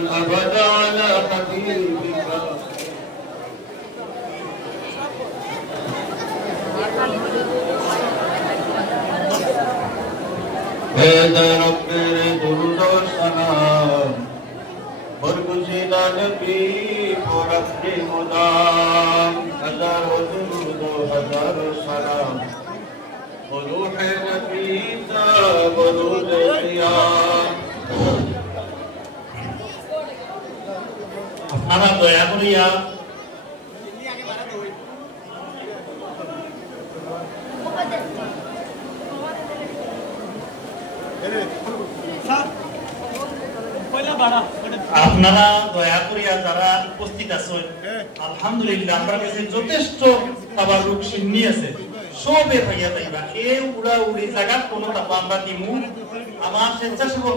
أبدا على حبيبك هذا ربنا درود السلام برگزیدہ نبی اور اپنے مدام ہزاروں درود و ہزاروں سلام روح نبی کا درود قیام আপনারা দয়া করিয়া আপনারা দয়া করিয়া যারা উপস্থিত আছেন আলহামদুলিল্লাহ আমরা কাছে যথেষ্ট তাবারুক সিন্নি আছে সবে ভাইয়া তাইবা এই উড়া উড়ি জায়গা কোন তাপা আমরা দিমু আমার স্বেচ্ছাসেবক